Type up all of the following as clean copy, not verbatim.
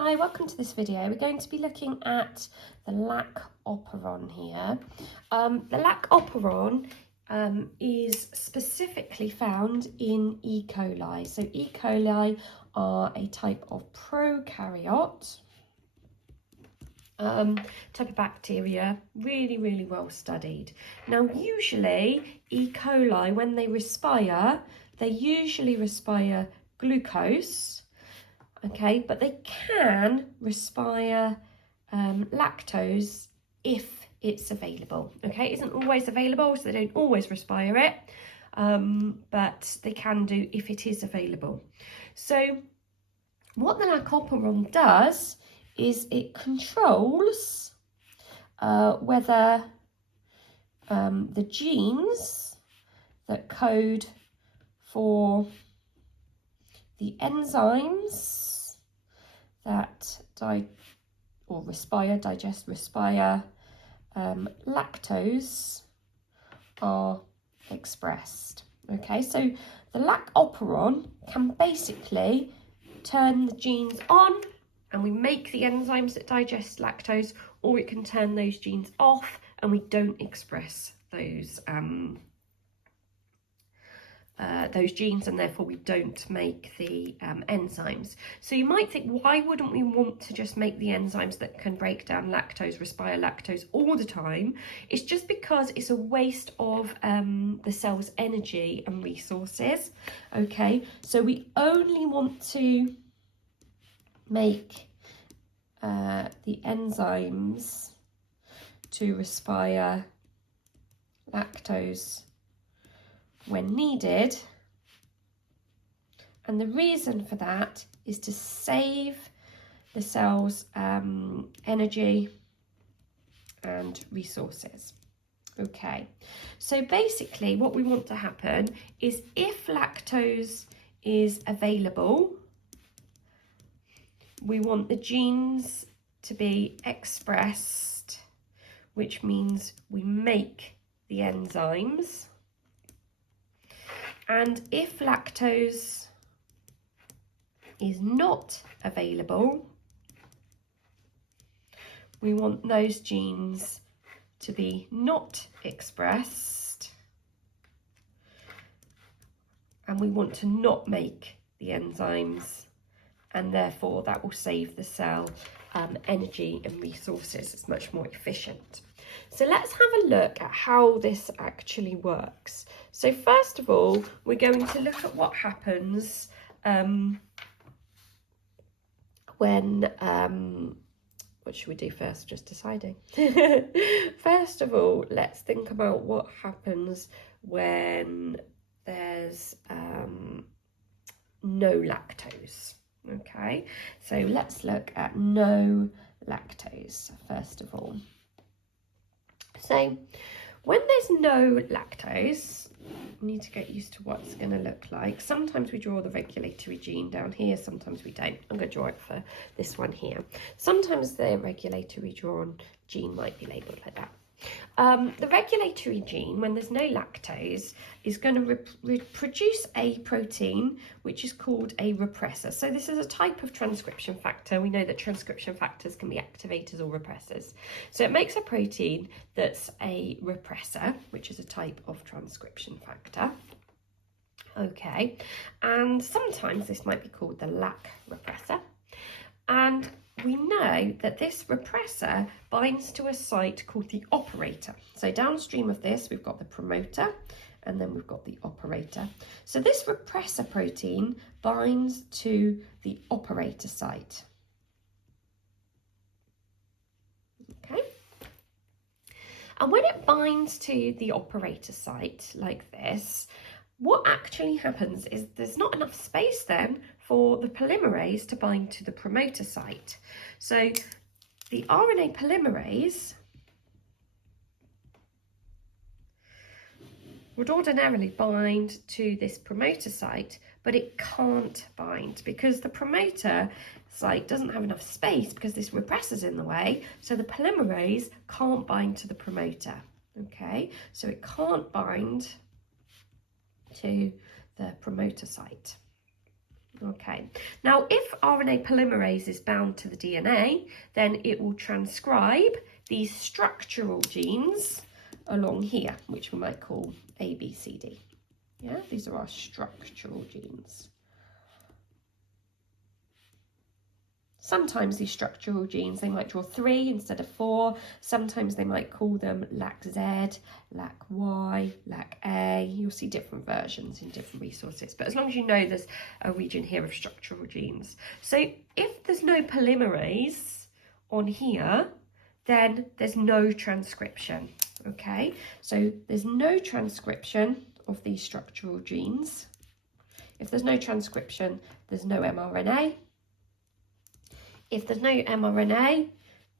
Hi, welcome to this video. We're going to be looking at the lac operon here. The lac operon is specifically found in E. coli. So E. coli are a type of prokaryote, type of bacteria, really well studied. Now usually E. coli, when they respire, they usually respire glucose. Okay, but they can respire lactose if it's available. Okay, it isn't always available, so they don't always respire it, but they can do if it is available. So what the lac operon does is it controls whether the genes that code for the enzymes that respire lactose are expressed. Okay, so the lac operon can basically turn the genes on and we make the enzymes that digest lactose, or it can turn those genes off and we don't express those genes, and therefore we don't make the enzymes. So you might think, why wouldn't we want to just make the enzymes that can break down lactose, respire lactose all the time? It's just because it's a waste of the cell's energy and resources. Okay, so we only want to make the enzymes to respire lactose when needed, and the reason for that is to save the cell's energy and resources. Okay, so basically what we want to happen is if lactose is available, we want the genes to be expressed, which means we make the enzymes. And if lactose is not available, we want those genes to be not expressed, and we want to not make the enzymes, and therefore that will save the cell energy and resources. It's much more efficient. So let's have a look at how this actually works. So first of all, we're going to look at what happens when, what should we do first? Just deciding. First of all, let's think about what happens when there's no lactose. Okay, so let's look at no lactose first of all. So when there's no lactose, we need to get used to what it's going to look like. Sometimes we draw the regulatory gene down here, sometimes we don't. I'm going to draw it for this one here. Sometimes the regulatory drawn gene might be labelled like that. The regulatory gene, when there's no lactose, is going to produce a protein which is called a repressor. So this is a type of transcription factor. We know that transcription factors can be activators or repressors. So it makes a protein that's a repressor, which is a type of transcription factor. Okay, and sometimes this might be called the lac repressor. And we know that this repressor binds to a site called the operator. So downstream of this, we've got the promoter, and then we've got the operator. So this repressor protein binds to the operator site. Okay. And when it binds to the operator site like this, what actually happens is there's not enough space then for the polymerase to bind to the promoter site. So the RNA polymerase would ordinarily bind to this promoter site, but it can't bind because the promoter site doesn't have enough space because this repressor's in the way, so the polymerase can't bind to the promoter. Okay, so it can't bind to the promoter site. Okay, now if RNA polymerase is bound to the DNA, then it will transcribe these structural genes along here, which we might call A, B, C, D. Yeah, these are our structural genes. Sometimes these structural genes, they might draw 3 instead of 4. Sometimes they might call them LAC-Z, LAC-Y, LAC-A. You'll see different versions in different resources. But as long as you know there's a region here of structural genes. So if there's no polymerase on here, then there's no transcription. Okay, so there's no transcription of these structural genes. If there's no transcription, there's no mRNA. If there's no mRNA,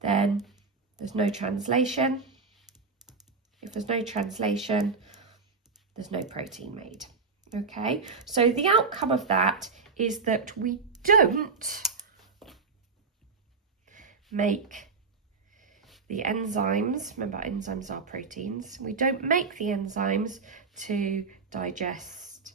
then there's no translation. If there's no translation, there's no protein made. Okay, so the outcome of that is that we don't make the enzymes, remember enzymes are proteins, we don't make the enzymes to digest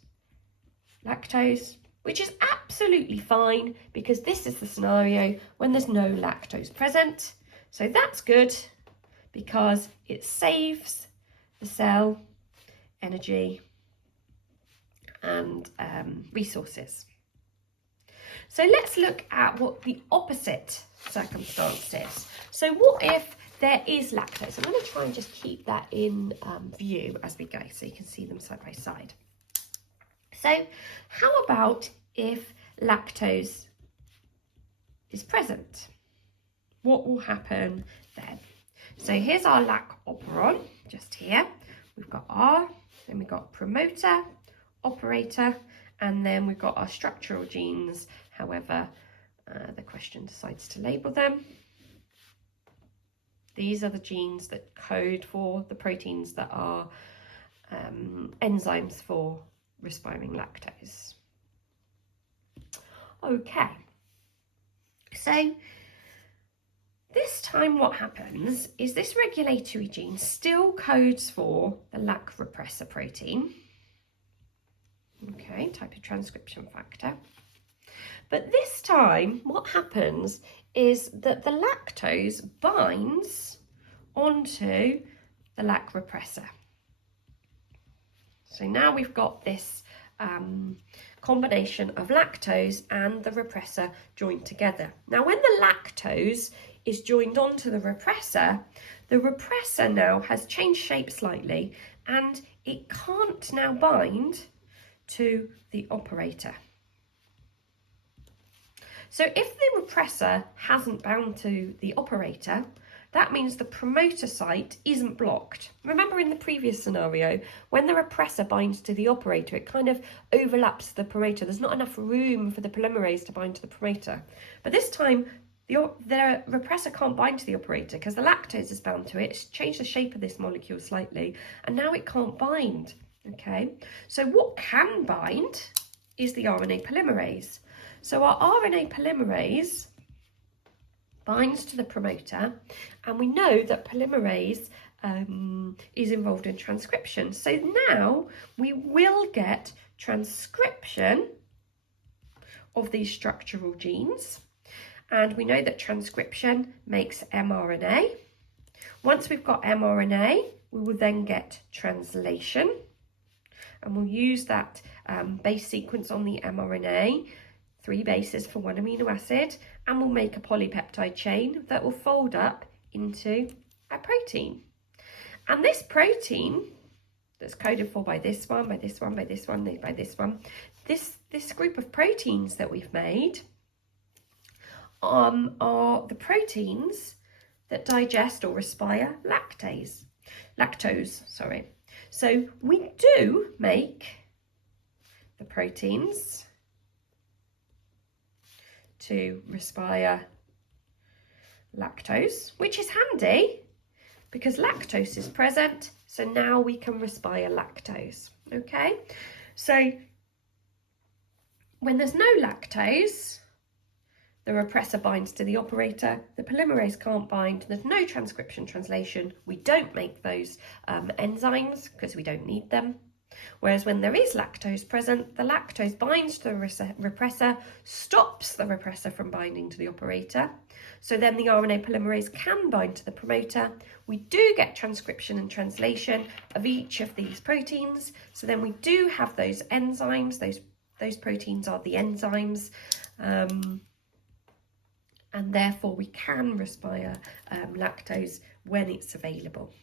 lactose, which is absolutely fine because this is the scenario when there's no lactose present. So that's good because it saves the cell energy and resources. So let's look at what the opposite circumstance is. So what if there is lactose? I'm going to try and just keep that in view as we go so you can see them side by side. So how about if lactose is present? What will happen then? So here's our lac operon, just here. We've got R, then we've got promoter, operator, and then we've got our structural genes, however the question decides to label them. These are the genes that code for the proteins that are enzymes for respiring lactose. Okay, so this time what happens is this regulatory gene still codes for the lac repressor protein, okay, type of transcription factor. But this time what happens is that the lactose binds onto the lac repressor. So now we've got this combination of lactose and the repressor joined together. Now when the lactose is joined onto the repressor now has changed shape slightly and it can't now bind to the operator. So if the repressor hasn't bound to the operator, that means the promoter site isn't blocked. Remember in the previous scenario, when the repressor binds to the operator, it kind of overlaps the promoter. There's not enough room for the polymerase to bind to the promoter. But this time, the repressor can't bind to the operator because the lactose is bound to it. It's changed the shape of this molecule slightly, and now it can't bind, okay? So what can bind is the RNA polymerase. So our RNA polymerase binds to the promoter, and we know that polymerase is involved in transcription. So now we will get transcription of these structural genes, and we know that transcription makes mRNA. Once we've got mRNA, we will then get translation, and we'll use that base sequence on the mRNA, 3 bases for 1 amino acid, and we'll make a polypeptide chain that will fold up into a protein. And this protein that's coded for by this one, by this one, by this one, by this one, this group of proteins that we've made are the proteins that digest or respire lactose, sorry. So we do make the proteins to respire lactose, which is handy because lactose is present, so now we can respire lactose, okay? So when there's no lactose, the repressor binds to the operator, the polymerase can't bind, there's no transcription translation, we don't make those enzymes because we don't need them. Whereas when there is lactose present, the lactose binds to the repressor, stops the repressor from binding to the operator. So then the RNA polymerase can bind to the promoter. We do get transcription and translation of each of these proteins. So then we do have those enzymes, those proteins are the enzymes, and therefore we can respire lactose when it's available.